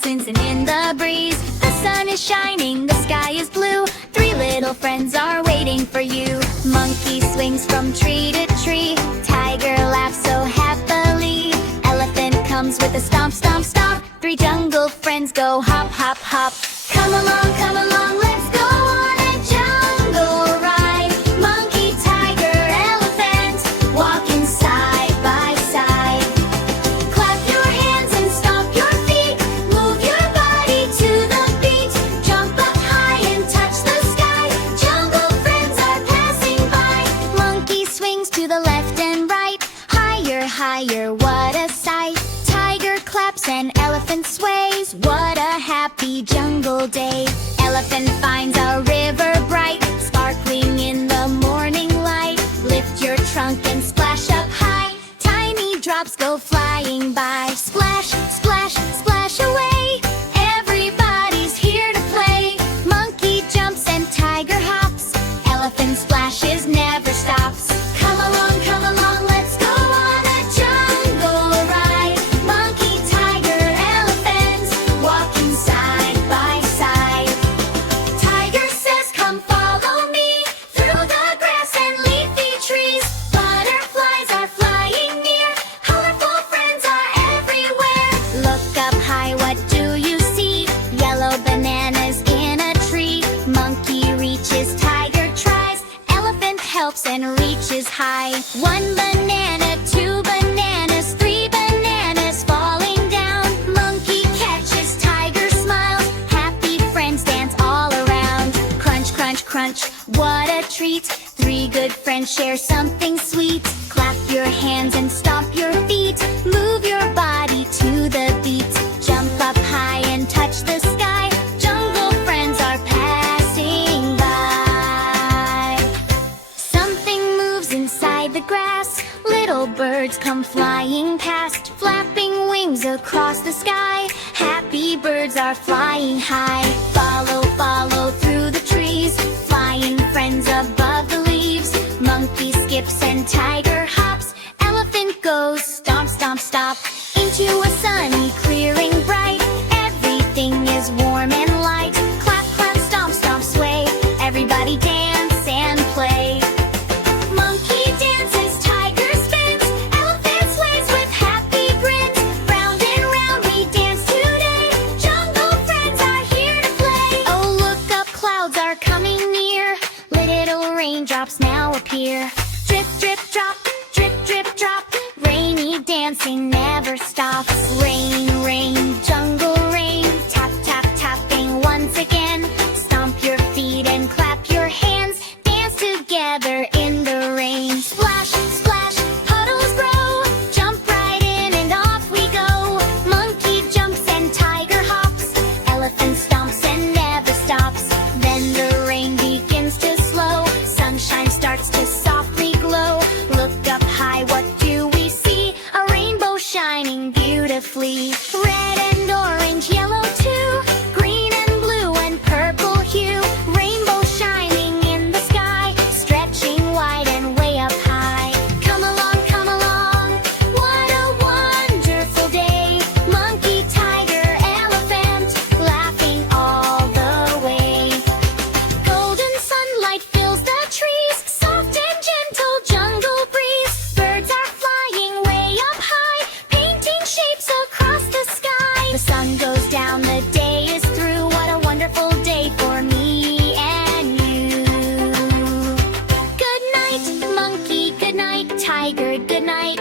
dancing in the breeze. The sun is shining, the sky is blue. Three little friends are waiting for you. Monkey swings from tree to tree. Tiger laughs so happily. Elephant comes with a stomp, stomp, stomp. Three jungle friends go hop, hop, hop. Come along, let's go on a jungle ride. Monkey, tiger, elephant, walking side by side. Clap your hands and stomp your feet. Move your body to the beat. Jump up high and touch the sky. Jungle friends are passing by. Monkey swings to the left and right. Higher, higher, what a sight. Tiger claps and elephant sways. What a happy jungle day. Elephant finds a river bright, sparkling in the morning light. Lift your trunk and splash up high. Tiny drops go flying by. Splash, splash, splash away. Everybody's here to play. Monkey jumps and tiger hops. Elephant splashes never stops. Come along, let's go on a jungle ride. Monkey, tiger, elephant, walking side by side. Tiger says, come follow me through the grass and leafy trees. Butterflies are flying near. Colorful friends are everywhere. Look up high, what do you see? Yellow bananas in a tree. Monkey reaches, tiger tries. Elephant helps and reaches high. One banana, two bananas, three bananas falling down. Monkey catches, tiger smiles. Happy friends dance all around. Crunch, crunch, crunch, what a treat. Three good friends share something sweet. Clap your hands and stomp your feet. Move your body to the beat. Jump up high and touch the sky. Jungle friends are passing by. Something moves inside the grass. Little birds come flying past, flapping wings across the sky. Happy birds are flying high. Follow, follow through the trees. Flying friends above the leaves. Monkey skips and tiger hops. Elephant goes stomp, stomp, stop. Into a sunny clearing bright. Everything is warm and light. Clap, clap, stomp, stomp, sway. Everybody dance and play. Monkey dances, tiger spins. Elephant sways with happy grins. Round and round we dance today. Jungle friends are here to play. Oh, look up, clouds are coming near. Little raindrops now appear. Drip, drip, drop, drip, drip, drop. Rainy dancing never stops. Rain, rain, jungle rain. Tap, tap, tapping once again. Stomp your feet and clap your hands. Dance together in the rain. Splash, splash, puddles grow. Jump right in and off we go. Monkey jumps and tiger hops. Elephant stomps and never stops. Then the rain begins to slow. Sunshine starts to softly glow. Look up high, what do we see? A rainbow shining beautifully. Red and orange, yellow too. Green and blue and purple hue. Rainbow shining in the sky. Stretching wide and way up high. Come along, what a wonderful day. Monkey, tiger, elephant, laughing all the way. Golden sunlight fills the trees. Soft and gentle jungle breeze. Birds are flying way up high. Painting shapes across the sky. The sun goes down, the day is through. What a wonderful day for me and you. Good night, monkey, good night, tiger, good night.